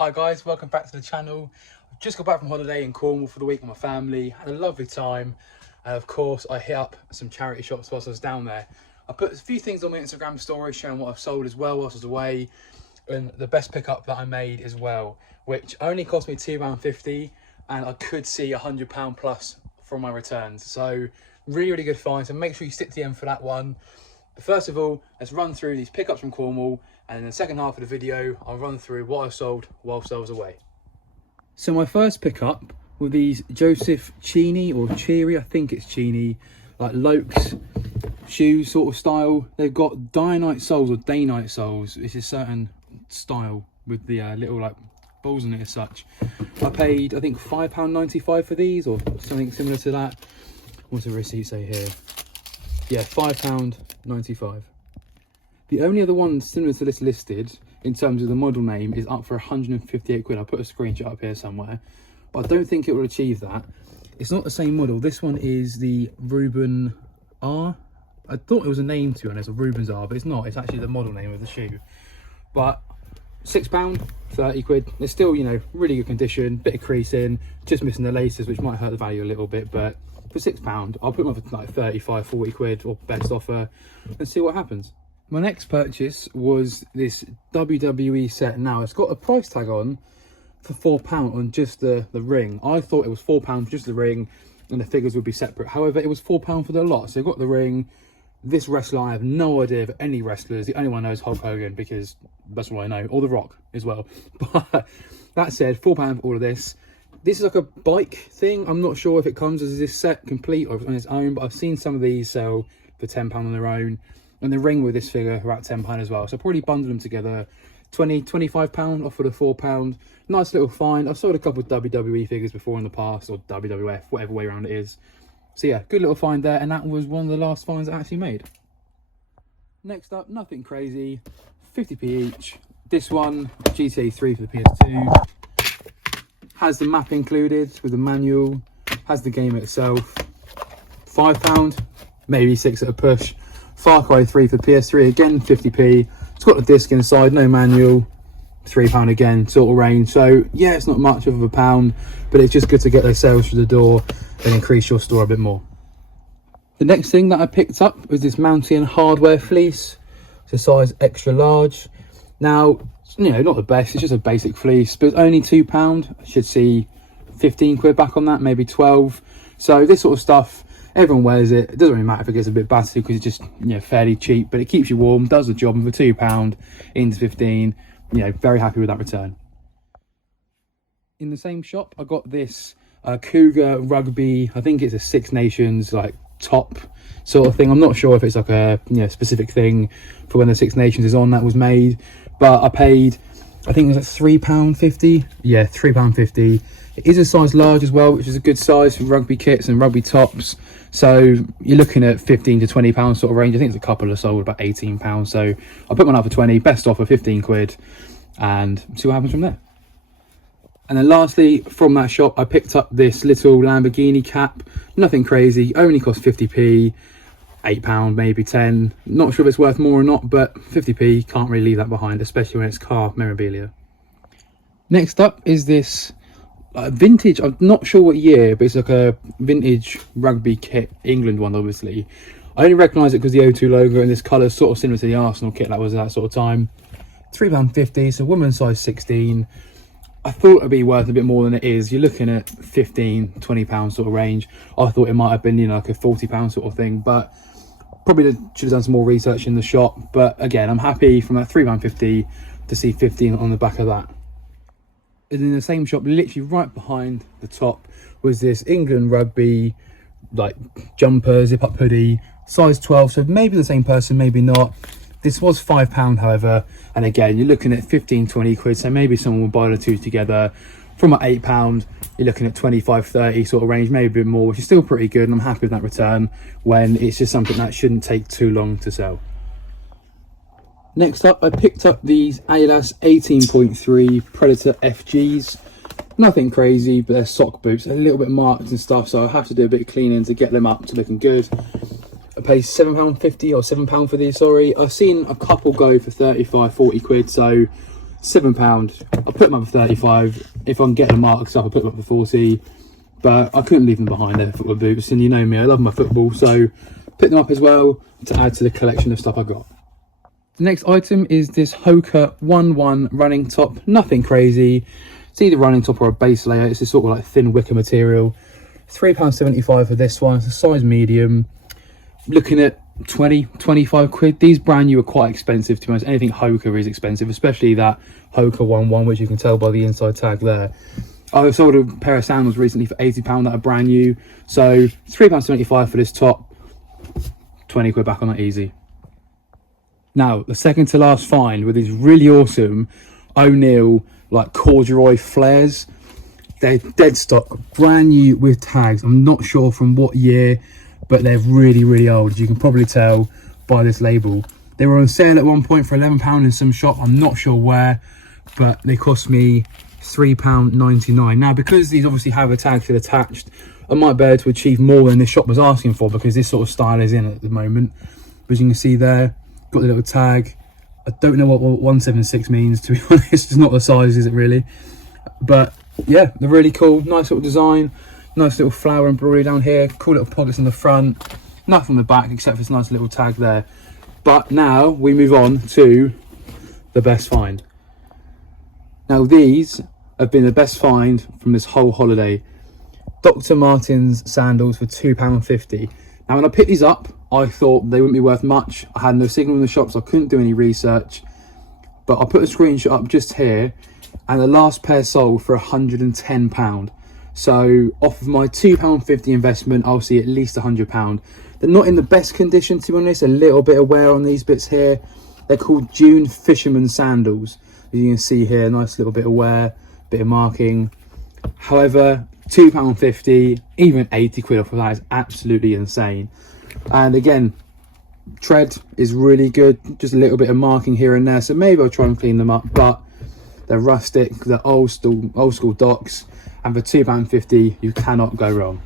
Hi guys, welcome back to the channel. I've just got back from holiday in Cornwall for the week with my family, had a lovely time, and of course I hit up some charity shops whilst I was down there. I put a few things on my Instagram story showing what I've sold as well whilst I was away, and the best pickup that I made as well, which only cost me £2.50, and I could see £100 plus from my returns. So really good find, so make sure you stick to the end for that one. But first of all, let's run through these pickups from Cornwall, and in the second half of the video I'll run through what I sold whilst I was away. So my first pickup were these Joseph Cheney, or Cheery, I think it's Cheney, like Lokes shoes sort of style. They've got day-night soles or day-night soles. It's a certain style with the little like balls on it as such. I paid I think £5.95 for these, or something similar to that. What's the receipt say here? Yeah, £5.95. The only other one similar to this listed in terms of the model name is up for 158 quid. I'll put a screenshot up here somewhere, but I don't think it will achieve that. It's not the same model. This one is the Reuben R. I thought it was a name, to be honest, or Reuben's R, but it's not. It's actually the model name of the shoe. But £6, 30 quid. They're still, you know, really good condition, bit of creasing, just missing the laces, which might hurt the value a little bit, but for £6, I'll put them up for like 35, 40 quid or best offer and see what happens. My next purchase was this WWE set. Now it's got a price tag on for £4 on just the ring. I thought it was £4 for just the ring and the figures would be separate. However, it was £4 for the lot. So I've got the ring. This wrestler, I have no idea of any wrestlers. The only one I know is Hulk Hogan, because that's what I know, or The Rock as well. But that said, £4 for all of this. This is like a bike thing. I'm not sure if it comes as this set complete or on its own, but I've seen some of these sell for £10 on their own. And the ring with this figure are at £10 as well. So probably bundle them together. £25 off for the £4. Nice little find. I've sold a couple of WWE figures before in the past, or WWF, whatever way around it is. So yeah, good little find there. And that was one of the last finds I actually made. Next up, nothing crazy. 50p each. This one, GTA 3 for the PS2. Has the map included with the manual. Has the game itself. £5, maybe 6 at a push. Far Cry 3 for PS3, again 50p. It's got the disc inside, no manual. £3 again, sort of range. So yeah, it's not much of a pound, but it's just good to get those sales through the door and increase your store a bit more. The next thing that I picked up was this Mountain hardware fleece. It's a size extra large. Now, you know, not the best, it's just a basic fleece, but it's only £2. I should see 15 quid back on that, maybe 12. So this sort of stuff, everyone wears it. It doesn't really matter if it gets a bit battered, because it's just, you know, fairly cheap, but it keeps you warm, does the job. And for £2 into 15, you know, very happy with that return. In the same shop, I got this Cougar Rugby. I think it's a Six Nations like top sort of thing. I'm not sure if it's like a, you know, specific thing for when the Six Nations is on that was made, but I paid, I think it was like £3.50. Yeah, £3.50. It is a size large as well, which is a good size for rugby kits and rugby tops. So you're looking at £15 to £20 sort of range. I think there's a couple of sold about £18. So I'll put one up for 20, best offer 15 quid, and see what happens from there. And then lastly, from that shop, I picked up this little Lamborghini cap. Nothing crazy, only cost 50p, £8, maybe 10. Not sure if it's worth more or not, but 50p, can't really leave that behind, especially when it's car memorabilia. Next up is this vintage, I'm not sure what year, but it's like a vintage rugby kit, England one obviously. I only recognise it because the O2 logo, and this colour is sort of similar to the Arsenal kit that was at that sort of time. £3.50, so women's size 16. I thought it'd be worth a bit more than it is. You're looking at £15, £20 sort of range. I thought it might have been, you know, like a £40 sort of thing, but probably should have done some more research in the shop. But again, I'm happy from that £3.50 to see 15 on the back of that. And in the same shop, literally right behind the top, was this England rugby like jumper, zip up hoodie, size 12. So maybe the same person, maybe not. This was £5, however, and again, you're looking at 15, 20 quid. So maybe someone will buy the two together. From at £8, you're looking at 25, 30 sort of range, maybe a bit more, which is still pretty good. And I'm happy with that return when it's just something that shouldn't take too long to sell. Next up, I picked up these Adidas 18.3 Predator FGs. Nothing crazy, but they're sock boots. They're a little bit marked and stuff, so I have to do a bit of cleaning to get them up to looking good. I paid £7.50 or £7 for these, sorry. I've seen a couple go for 35, 40 quid, so £7. I put them up for 35. If I can get the marks up, I put them up for 40. But I couldn't leave them behind, their football boots, and you know me, I love my football, so pick them up as well to add to the collection of stuff I got. The next item is this Hoka 1-1 running top. Nothing crazy. It's either running top or a base layer. It's this sort of like thin wicker material. £3.75 for this one. It's a size medium. Looking at 25 quid. These brand new are quite expensive, to be honest. Anything Hoka is expensive, especially that Hoka 1-1, which you can tell by the inside tag there. I've sold a pair of sandals recently for £80 that are brand new. So £3.75 for this top. 20 quid back on that easy. Now, the second to last find with these really awesome O'Neill like corduroy flares. They're dead stock, brand new with tags. I'm not sure from what year, but they're really, really old. As you can probably tell by this label. They were on sale at one point for £11 in some shop. I'm not sure where, but they cost me £3.99. Now, because these obviously have a tag still attached, I might be able to achieve more than this shop was asking for, because this sort of style is in at the moment. But as you can see there, got the little tag. I don't know what 176 means, to be honest. It's not the size, is it really? But yeah, they're really cool. Nice little design. Nice little flower embroidery down here. Cool little pockets on the front. Nothing on the back except for this nice little tag there. But now we move on to the best find. Now these have been the best find from this whole holiday. Dr. Martens sandals for £2.50. Now when I picked these up, I thought they wouldn't be worth much. I had no signal in the shops, I couldn't do any research. But I put a screenshot up just here, and the last pair sold for £110. So off of my £2.50 investment, I'll see at least £100. They're not in the best condition, to be honest. A little bit of wear on these bits here. They're called June Fisherman sandals. As you can see here, nice little bit of wear, bit of marking. However, £2.50, even 80 quid off of that is absolutely insane. And again, tread is really good, just a little bit of marking here and there, so maybe I'll try and clean them up. But they're rustic, they're old school docks, and for £2.50 you cannot go wrong.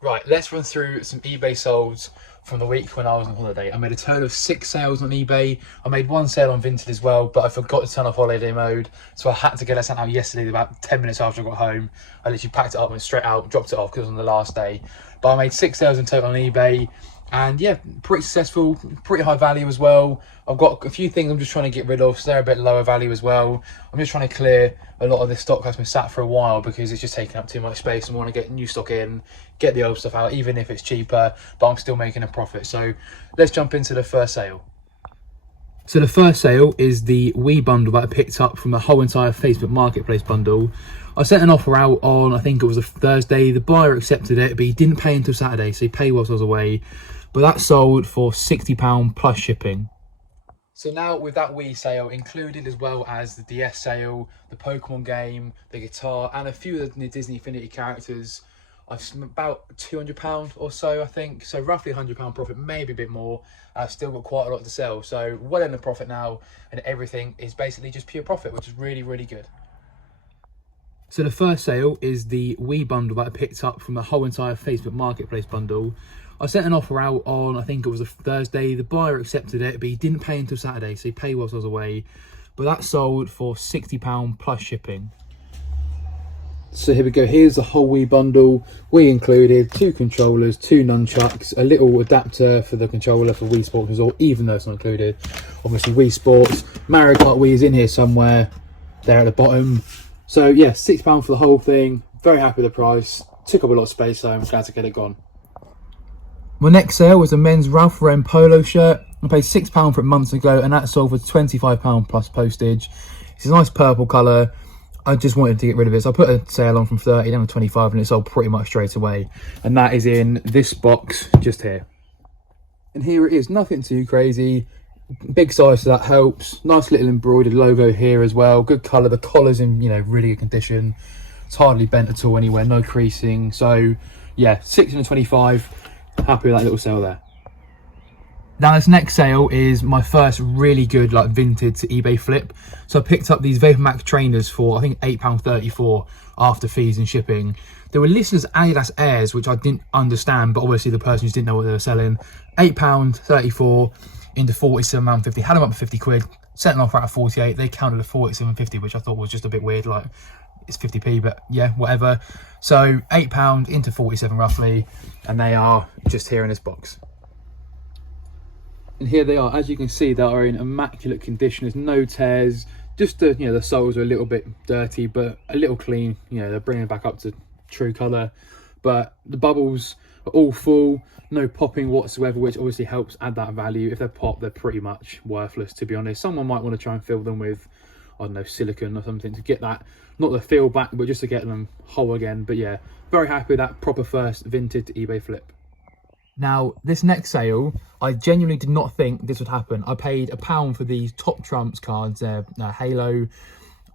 Right, let's run through some eBay solds from the week when I was on holiday. I made a total of 6 sales on eBay. I made one sale on Vinted as well, but I forgot to turn off holiday mode, so I had to get it sent out yesterday about 10 minutes after I got home. I literally packed it up, went straight out, dropped it off because it was on the last day. But I made 6 sales in total on eBay, and yeah, pretty successful, pretty high value as well. I've got a few things I'm just trying to get rid of, so they're a bit lower value as well. I'm just trying to clear a lot of this stock that's been sat for a while because it's just taking up too much space, and I want to get new stock in, get the old stuff out, even if it's cheaper, but I'm still making a profit. So let's jump into the first sale. So the first sale is the Wii bundle that I picked up from the whole entire Facebook Marketplace bundle. I sent an offer out on, I think it was a Thursday. The buyer accepted it, but he didn't pay until Saturday, so he paid whilst I was away. But that sold for £60 plus shipping. So now with that Wii sale included, as well as the DS sale, the Pokemon game, the guitar, and a few of the Disney Infinity characters, I've spent about £200 or so, I think. So roughly £100 profit, maybe a bit more. I've still got quite a lot to sell. So well in the profit now, and everything is basically just pure profit, which is really, really good. So the first sale is the Wii bundle that I picked up from the whole entire Facebook Marketplace bundle. I sent an offer out on, I think it was a Thursday. The buyer accepted it, but he didn't pay until Saturday, so he paid whilst I was away. But that sold for £60 plus shipping. So here we go, here's the whole Wii bundle. Wii included, 2 controllers, 2 nunchucks, a little adapter for the controller for Wii Sports Resort, even though it's not included. Obviously Wii Sports, Mario Kart Wii is in here somewhere, there at the bottom. So yeah, £6 for the whole thing. Very happy with the price. Took up a lot of space, so I'm glad to get it gone. My next sale was a men's Ralph Lauren polo shirt. I paid £6 for it months ago, and that sold for £25 plus postage. It's a nice purple colour. I just wanted to get rid of it, so I put a sale on from 30 down to 25, and it sold pretty much straight away. And that is in this box just here. And here it is, nothing too crazy. Big size, so that helps. Nice little embroidered logo here as well. Good colour. The collar's in, really good condition. It's hardly bent at all anywhere. No creasing. So yeah, 625. Happy with that little sale there. Now this next sale is my first really good vintage to eBay flip. So I picked up these VaporMax trainers for I think £8.34 after fees and shipping. They were listed as Adidas Airs, which I didn't understand, but obviously the person just didn't know what they were selling. £8.34 into £47.50. Had them up for 50 quid. Set an offer at 48, they counted a 47.50, which I thought was just a bit weird, like it's 50p, but yeah, whatever. So £8 into 47 roughly, and they are just here in this box. And here they are. As you can see, they are in immaculate condition. There's no tears. Just the, the soles are a little bit dirty, but a little clean. They're bringing it back up to true colour. But the bubbles are all full, no popping whatsoever, which obviously helps add that value. If they're popped, they're pretty much worthless, to be honest. Someone might want to try and fill them with, I don't know, silicone or something to get that, not the feel back, but just to get them whole again. But yeah, very happy with that proper first vintage eBay flip. Now, this next sale, I genuinely did not think this would happen. I paid £1 for these Top Trumps cards, Halo.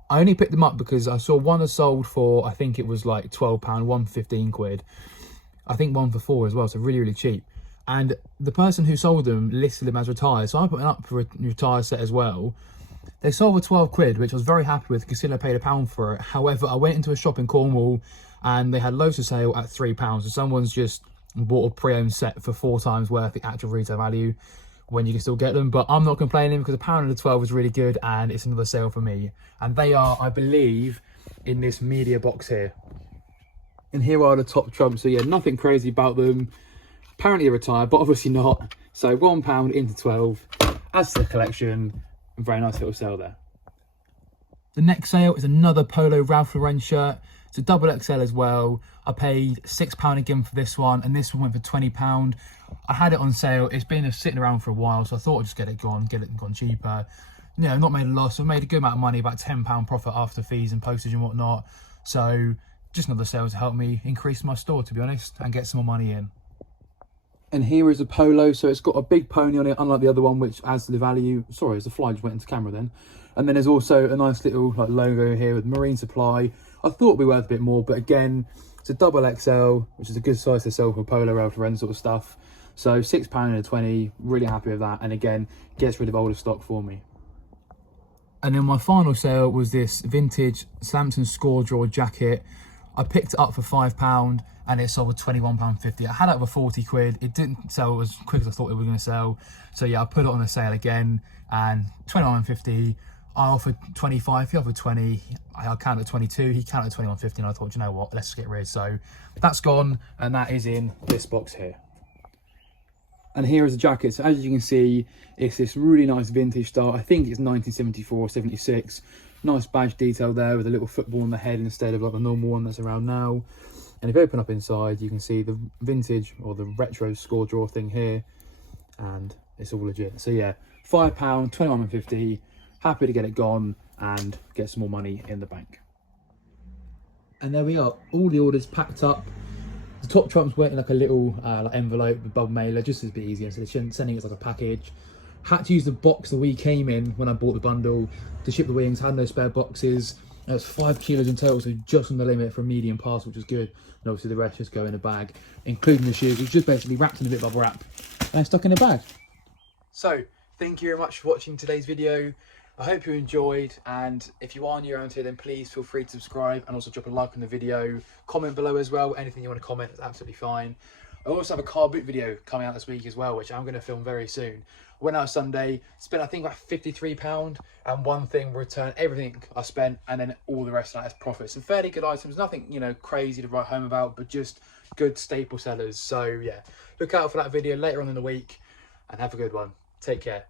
I only picked them up because I saw one that sold for, I think it was like £12, one for 15 quid. I think one for 4 as well, so really, really cheap. And the person who sold them listed them as retired, so I put them up for a retired set as well. They sold for 12 quid, which I was very happy with, considering I paid £1 for it. However, I went into a shop in Cornwall and they had loads of sale at £3. So someone's just bought a pre-owned set for 4 times worth the actual retail value when you can still get them. But I'm not complaining because £1 of the 12 was really good and it's another sale for me. And they are, I believe, in this media box here. And here are the Top Trumps. So yeah, nothing crazy about them. Apparently retired, but obviously not. So £1 into 12 adds to the collection. Very nice little sale there. The next sale is another Polo Ralph Lauren shirt. It's a double XL as well. I paid £6 again for this one, and this one went for £20. I had it on sale. It's been sitting around for a while, so I thought I'd just get it gone cheaper. Not made a loss. I made a good amount of money, about £10 profit after fees and postage and whatnot. So just another sale to help me increase my store, to be honest, and get some more money in. And here is a polo, so it's got a big pony on it, unlike the other one, which adds to the value. Sorry, as the fly just went into camera then. And then there's also a nice little logo here with Marine Supply. I thought it'd be worth a bit more, but again, it's a double XL, which is a good size to sell for Polo Ralph Lauren sort of stuff. So £6 and a 20, really happy with that. And again, gets rid of older stock for me. And then my final sale was this vintage Samson Score Draw jacket. I picked it up for £5 and it sold for £21.50. I had it for 40 quid. It didn't sell as quick as I thought it was going to sell. So yeah, I put it on the sale again and £21.50. I offered 25, he offered 20, I counted 22, he counted 21.50, and I thought, you know what, let's just get rid. So that's gone, and that is in this box here. And here is the jacket. So as you can see, it's this really nice vintage style. I think it's 1974 or 76. Nice badge detail there with a little football on the head instead of like the normal one that's around now. And if you open up inside, you can see the vintage or the retro score draw thing here, and it's all legit. So yeah, £5, £21.50. Happy to get it gone and get some more money in the bank. And there we are, all the orders packed up. The Top Trumps went in like a little envelope with bulk mailer, just as a bit easier, so they're sending it as like a package. Had to use the box that we came in when I bought the bundle to ship the wings, had no spare boxes. It was 5 kilos in total, so just on the limit for a medium parcel, which is good. And obviously the rest just go in a bag, including the shoes, which is just basically wrapped in a bit of bubble wrap and stuck in a bag. So, thank you very much for watching today's video. I hope you enjoyed, and if you are new around here, then please feel free to subscribe and also drop a like on the video. Comment below as well, anything you want to comment is absolutely fine. I also have a car boot video coming out this week as well, which I'm going to film very soon. I went out Sunday, spent I think about £53, and one thing returned everything I spent, and then all the rest of that is profit. Some fairly good items, nothing crazy to write home about, but just good staple sellers. So yeah, look out for that video later on in the week, and have a good one. Take care.